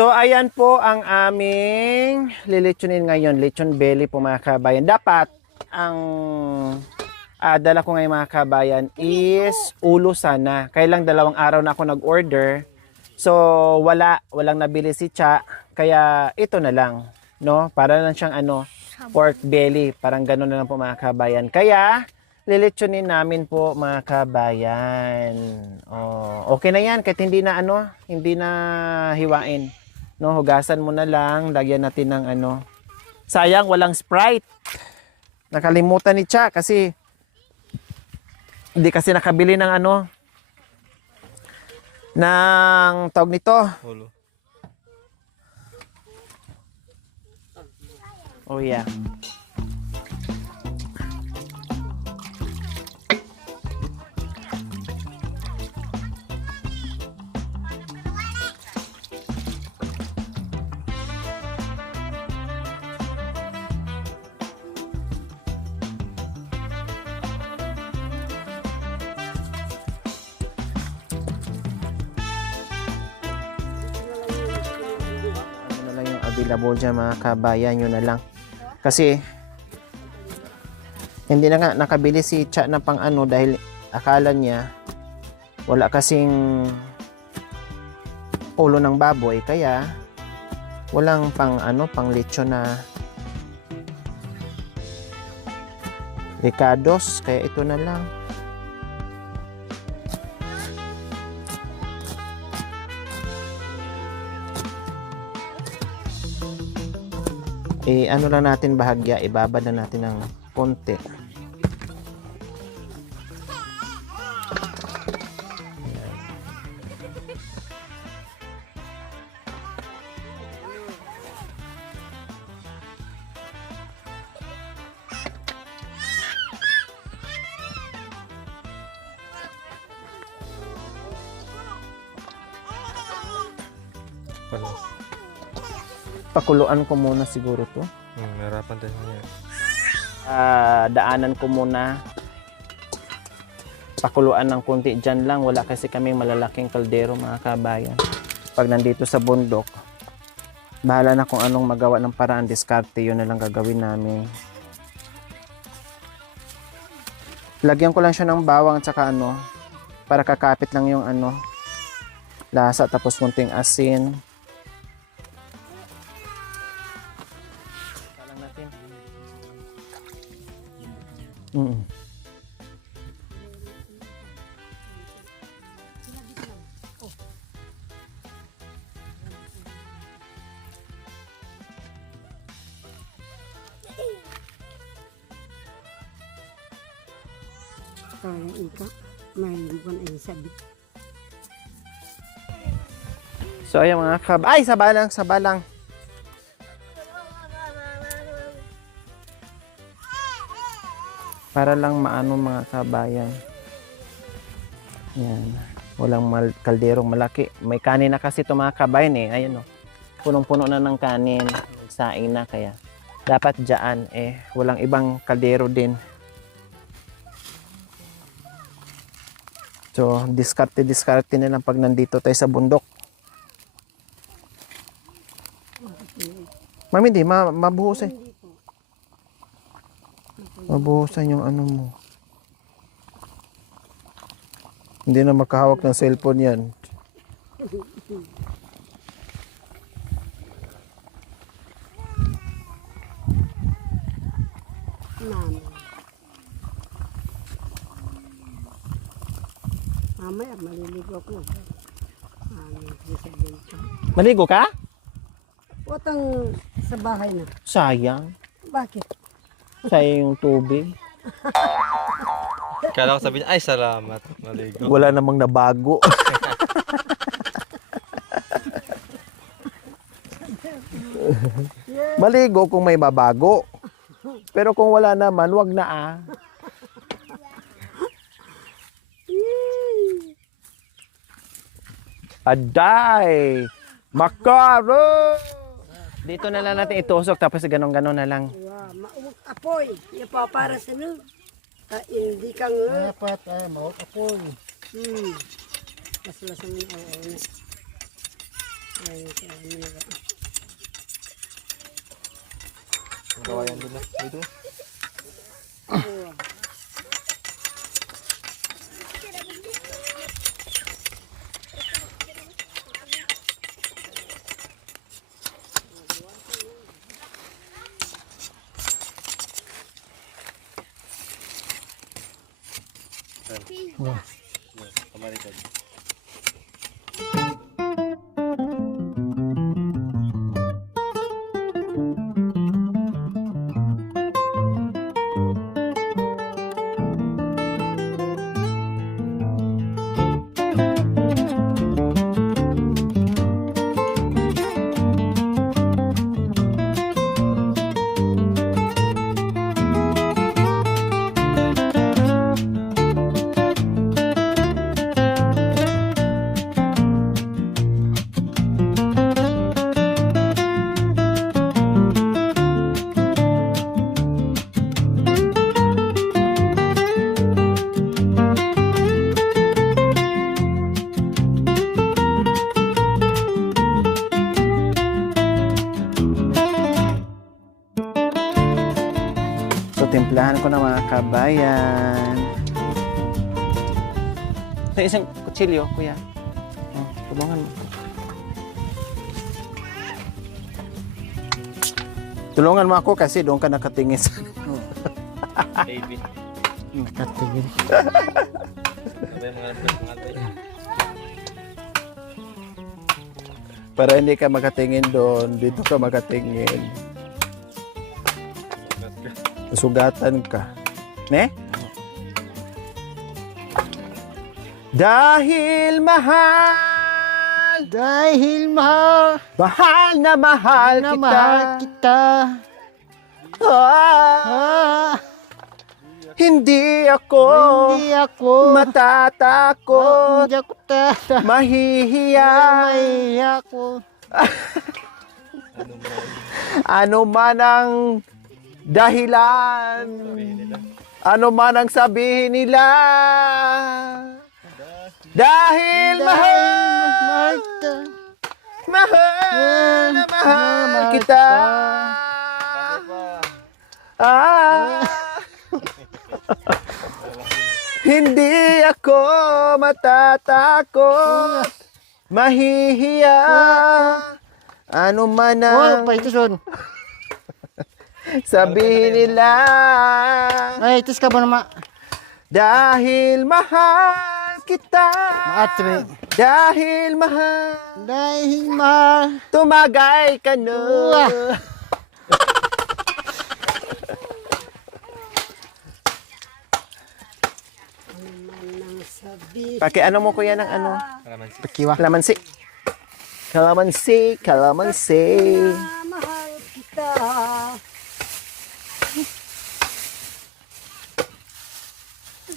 So, ayan po ang aming lilitsunin ngayon. Lechon belly po mga kabayan. Dapat, ang dala ko ngayon mga kabayan is ulo sana. Kailang 2 araw na ako nag-order. So, walang nabili si Cha. Kaya, ito na lang. No? Para lang siyang pork belly. Parang gano'n na lang po mga kabayan. Kaya, lilitsunin namin po mga kabayan. Oh, okay na yan. Kahit hindi na hiwain. No, hugasan mo na lang. Lagyan natin ng Sayang, walang Sprite. Nakalimutan ni Cha kasi hindi kasi nakabili ng ng tawag nito. Ulo. Oh yeah. Available dyan mga kabayan, yun na lang kasi hindi na nga nakabili si Cha na pang dahil akala niya wala kasing ulo ng baboy kaya walang pang lechon na ricados kaya ito na lang. Lang natin bahagya, ibabad na natin ng konti. Pakuluan ko muna siguro to. Narapan tayo niya. Daanan ko muna. Pakuluan ng konti dyan lang. Wala kasi kaming malalaking kaldero mga kabayan. Pag nandito sa bundok, bahala na kung anong magawa ng paraan. Diskarte, yun na lang gagawin namin. Lagyan ko lang siya ng bawang at saka para kakapit lang yung lasa tapos kunting asin. Kaya ika, may buwan ay sabi. So ayan mga ay sabalang. Para lang maano mga kabayan. Yan. Walang kalderong malaki. May kanin na kasi ito mga kabayan Ayan punong-puno na ng kanin. Saing na kaya. Dapat dyan walang ibang kaldero din. So, diskarte na lang pag nandito tayo sa bundok. Mami, di, mabuhusan. Mabuhusan yung mo. Hindi na makahawak ng cellphone yan. Mamaya, maliligo ako. Maligo ka? Utang sa bahay na. Sayang. Bakit? Sayang yung tubig. Kala ko sabihin, ay salamat. Maligo. Wala namang nabago. Maligo kung may mabago. Pero kung wala naman, wag na Aday! Makaro! Dito na lang natin itusok tapos ganon-ganon na lang. Maumok apoy. Para sa hindi kang dapat maumok apoy. Mas lasang Ay, kaya ano na ba? Kawayan doon na. Dito. Oo. Kamari ka. So, timplahan ko na mga kabayan. Sa isang kutsilyo, kuya. Oh, tulungan mo. Tulungan mo ako kasi doon ka nakatingin sa... Baby. Nakatingin. Sabay mga albay. Para hindi ka makatingin doon, dito ka makatingin. Sugatan ka. Ne? Dahil mahal, mahal na mahal kita. Ah, hindi ako matatakot, mahihiya. Ano man ang dahilan, ano man ang sabihin nila, dahil mahal na mahal kita. Ah, hindi ako matatakot, mahihiya. Ano man ang sabihin nila, Ay, tis ka ba naman? dahil mahal kita. Maatre. Dahil mahal, Dahil mahal. tumagay ka na. Nang sabi. Paki ano mo kuya ng ano? Kalamansi. Pakiwa. Kalamansi. Kalamansi, kalamansi. Mahal kita.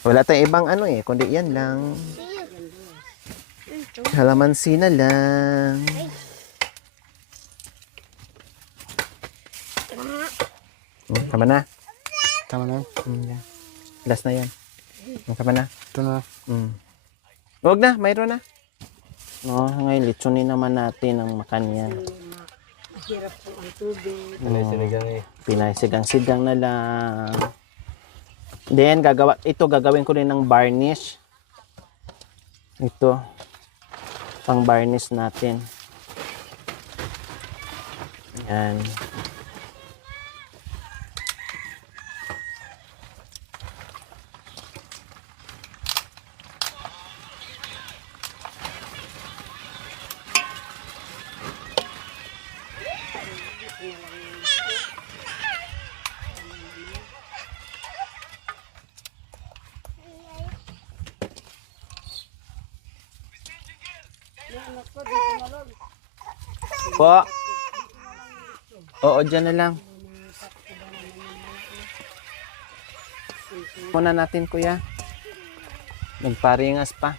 Wala tayong ibang ano eh, kundi yan lang. Kalamansi na lang. Tama na. Tama na. Last na yan. Tama na. Ito na. Huwag na, mayroon na. No, ngayon litsunin naman natin ang makanyan. Mahirap po ang tubig. Sinigang eh. Pinasigang-sigang na lang. Then, gagawin ko rin ng varnish. Ito. Pang varnish natin. Yan. Po. Oo, dyan na lang. Muna natin, kuya. Nagparingas pa.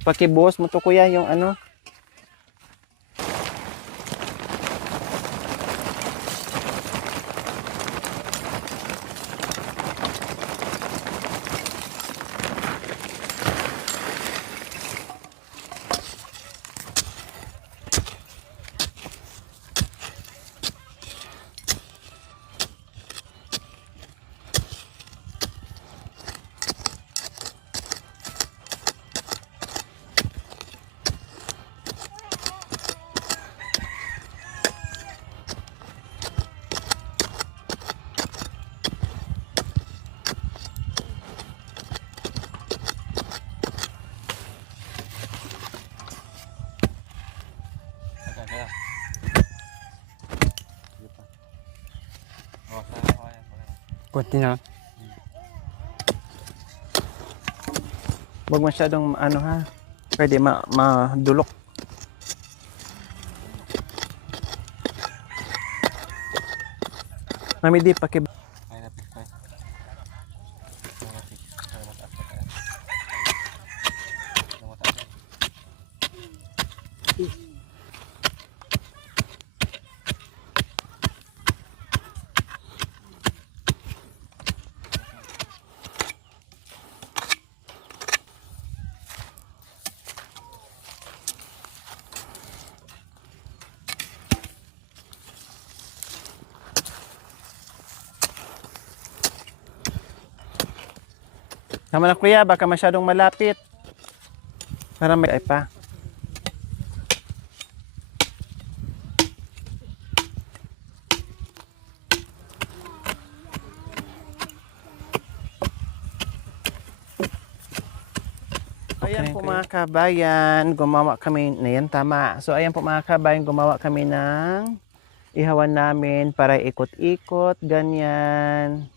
Pakibuhos mo to, kuya, yung ano. Kunti na. Huwag masyadong ano ha. Pwede madulok. Mami di paki Ay, napit tayo. Tama na kuya, baka masyadong malapit. Para may ay pa. Ayan po mga kabayan, gumawa kami, ayan tama. So ayan po mga kabayan, gumawa kami ng ihawan namin para ikot-ikot, ganyan.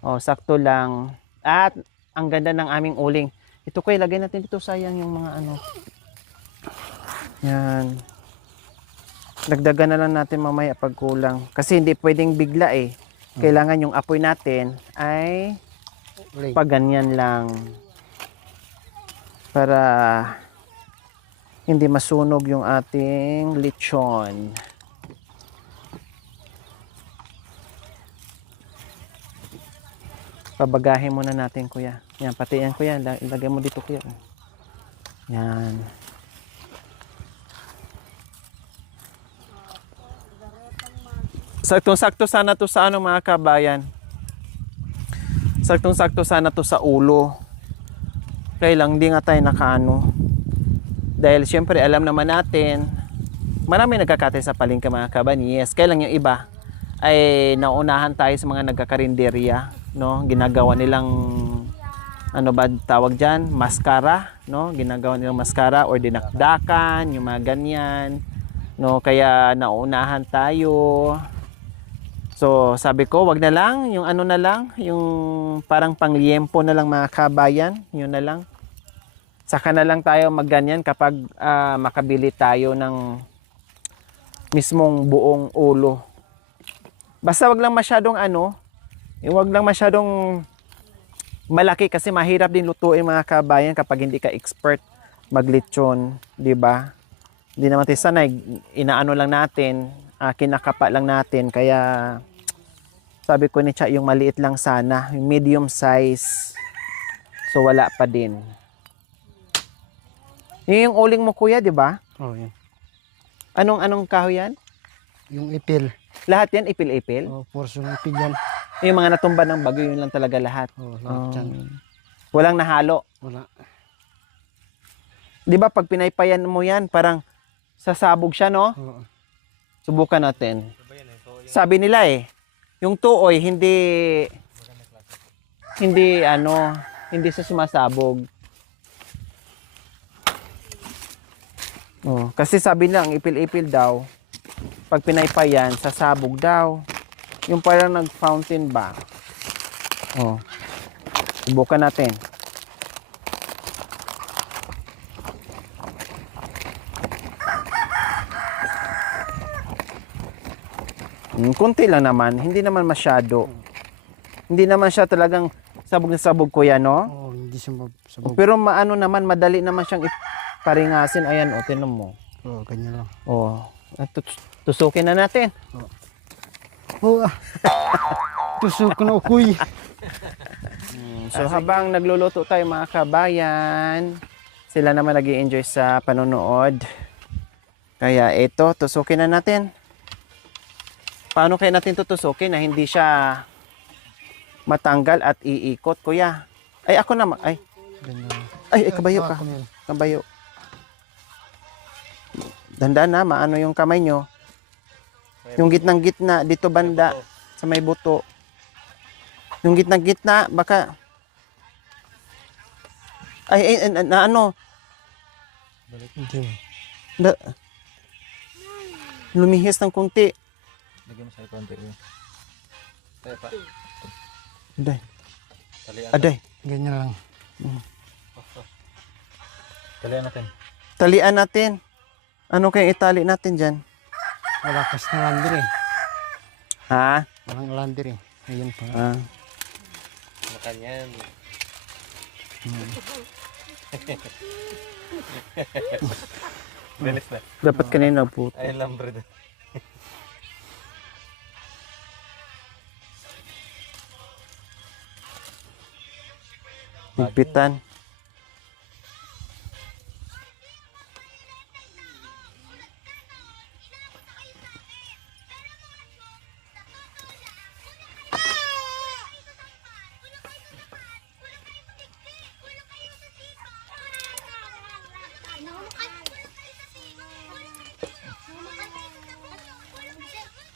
O, sakto lang. At ang ganda ng aming uling. Ito ko ilagay natin dito, sayang yung mga ano. Yan. Dagdagan na lang natin mamaya pag kulang. Kasi hindi pwedeng bigla eh. Kailangan yung apoy natin ay Uling. pag ganyan lang. Para hindi masunog yung ating lechon. Pabagahin muna natin kuya. Yan, pati yan kuya. Ilagay mo dito kuya. Yan. Saktong-sakto sana to sa ano mga kabayan. Saktong-sakto sana to sa ulo. Kaya lang di nga tayo nakaano. Dahil syempre alam naman natin, marami nagkakatay sa palengke mga kabayan. Yes, kaya lang yung iba ay naunahan tayo sa mga nagkakarinderya, no? Ginagawa nilang ano ba tawag diyan, mascara, no? Ginagawa nilang mascara or dinakdakan, yung mga ganyan, no? Kaya naunahan tayo. So, sabi ko, wag na lang, yung ano na lang, yung parang pangliempo na lang mga kabayan, yun na lang. Saka na lang tayo magganyan kapag makabili tayo ng mismong buong ulo. Basta wag lang masyadong ano, yung wag lang masyadong malaki kasi mahirap din lutuin mga kabayan kapag hindi ka expert maglechon, di ba? Hindi naman tayo sanay, inaano lang natin, kinakapa lang natin, kaya sabi ko ni Cha, yung maliit lang sana, yung medium size. So wala pa din. Yung uling mo kuya, di ba? Oh, yan. Anong kahoy yan? Yung ipil. Lahat yan, ipil-ipil? Oh, porso ng ipil yan. Yung mga natumba ng bagyo, yun lang talaga lahat. Oh, lahat yan. Walang nahalo. Wala. Di ba pag pinaypayan mo yan, parang sasabog siya, no? Oo. Subukan natin. Sabi nila yung tuoy hindi sa sumasabog. Oh, kasi sabi nila ang ipil-ipil daw, pag pinaypayan, sasabog daw. Yung parang nag-fountain ba? Oh. Subukan natin. Kunti lang naman, hindi naman masyado. Hindi naman siya talagang sabog na sabog kuya, no? Oh, hindi siya sabog. Pero maano naman, madali naman siyang paringasin. Ayan, o, tinan mo. Oh, ganyan lang. O, tusukin na natin. Oh, tusok ko na ukuy. So, habang nagluluto tayo mga kabayan, sila naman nag-i-enjoy sa panonood. Kaya ito, tusukin na natin. Paano kaya natin tutusukin na hindi siya matanggal at iikot, kuya? Ay, ako naman. Ay, Ganyan. ay, kabayo ka. Kabayo. Dandan na, maano yung kamay nyo. Yung gitnang-gitna, dito banda, sa may buto. Yung gitnang-gitna, baka... Ay, na ano? Hindi. Lumihis ng kunti. Lagyan mo sa konti yun. Kaya pa. Aday. Talian. Aday. Ganyan lang. Talian natin. Talian natin. Ano kayang itali natin dyan? Wala kas na laundry. Ha? Walang laundry. Ayun pa. Ah. Makanyan. Bilis na. Dapat kanina po. Ay, lambre din. Higpitan.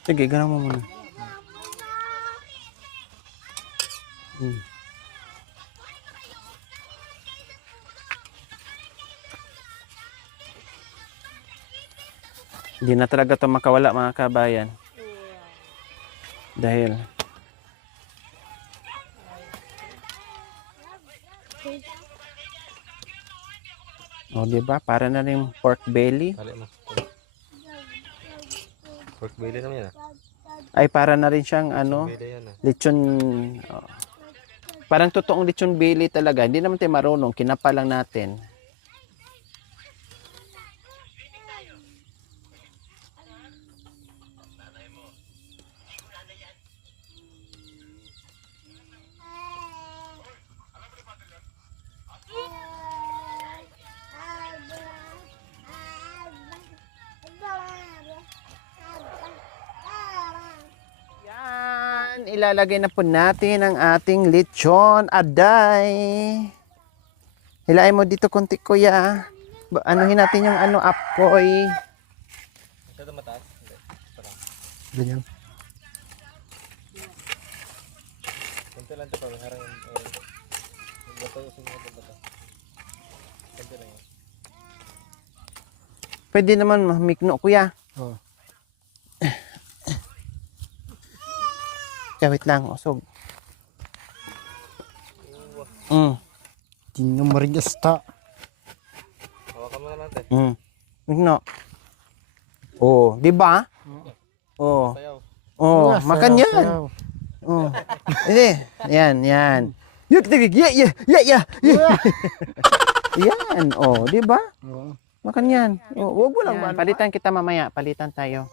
Sige, ganun mo muna. Hindi na talaga ito makawala mga kabayan. Dahil o diba? Para na rin pork belly. Tali mo. Pork belly naman yan ah. Ay para na rin siyang ano, Belly yan ah. lechon. Oh. Parang totoong lechon belly talaga. Hindi naman tayo marunong. Kinapa lang natin. Yan, ilalagay na po natin ang ating lechon aday. Hilahin mo dito konti kuya. Anuhin natin yung ano apoy. Masyado mataas. Hindi. Parang. Ganyan. Kunti lang ito pa. Harang yung bato. Sumunod yung bato. Kunti lang yun. Pwede naman mamikno kuya. Oh. Wait lang, usog. Di na marigasta. Hawakan mo na natin. Mikno. Oh, di ba? Oh. Sayaw. Oh, makan yan. Sayaw. Oh. Hindi, yan. Yuk, ya. Yan, oh, di ba? Oo. Makan yan. Oh, wag mo lang. Palitan kita mamaya, palitan tayo.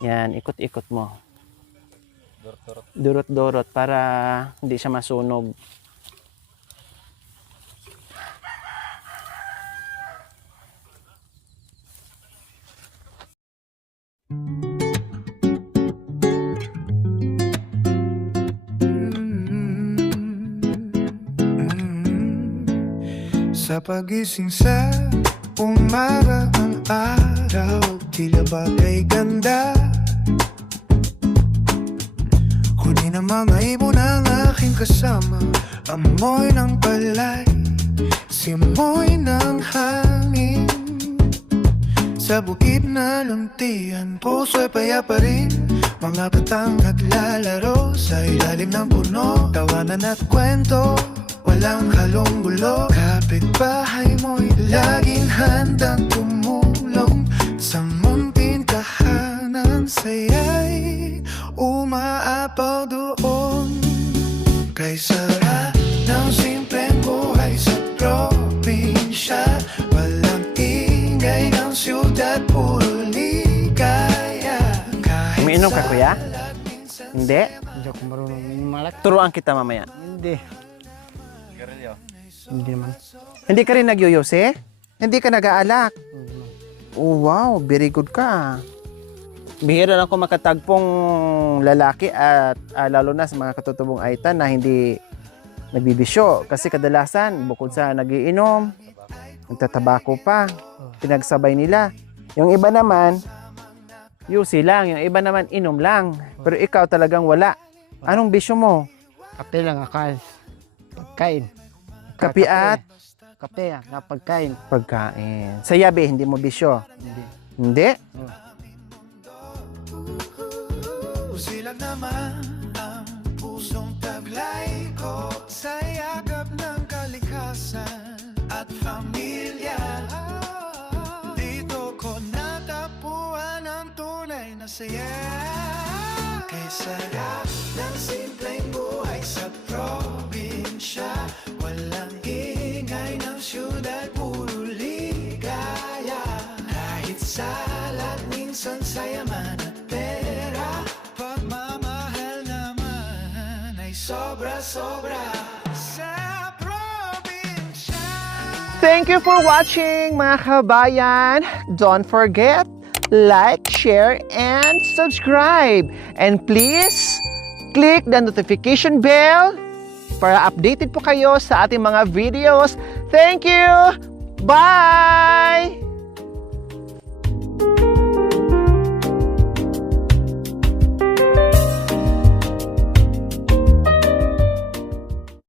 Yan, ikot-ikot mo. Dorot-dorot. Durot-durot para hindi siya masunog. Sa pagising sa umaga ang araw, tila ba kay ganda. Huli na mga ibon ang aking kasama, amoy ng palay, simoy ng hangin. Sa bukid na luntian, puso'y payapa rin. Mga batang naglalaro sa ilalim ng puno, tawanan at kwento, walang halong gulo. Kapitbahay mo'y laging handang tumulong. Sa munting tahanan, saya'y umaapaw doon. Kay sarap ng simpleng buhay sa probinsya, walang ingay ng siyudad, puro ligaya. Umiinom ka kuya? Hindi? Hindi ako marunong malak. Turuan kita mamaya. Hindi. Sigarilyo. Hindi naman. Hindi ka rin nagyoyose? Hindi ka nag-aalak? Hindi naman. Oh, wow, very good ka. Bihira na ako makatagpong lalaki at lalo na sa mga katutubong aitan na hindi nagbibisyo. Kasi kadalasan, bukod sa nagiinom, nagtatabako pa, pinagsabay nila. Yung iba naman, yusi lang. Yung iba naman, inom lang. Pero ikaw talagang wala. Anong bisyo mo? Kape lang akain. Pagkain. Kape at Kape pagkain. pagkain. Sa yabi, hindi mo bisyo. Hindi. Hindi? Sila naman ang pusong taglay saya. Kay sarap ng simpleng buhay sa probinsya. Walang ingay ng syudad, puro ligaya. Kahit salat, minsan sayaman at pera. Pagmamahal naman ay sobra-sobra sa probinsya. Thank you for watching, mga kabayan. Don't forget, like, share, and subscribe. And please, click the notification bell para updated po kayo sa ating mga videos. Thank you! Bye!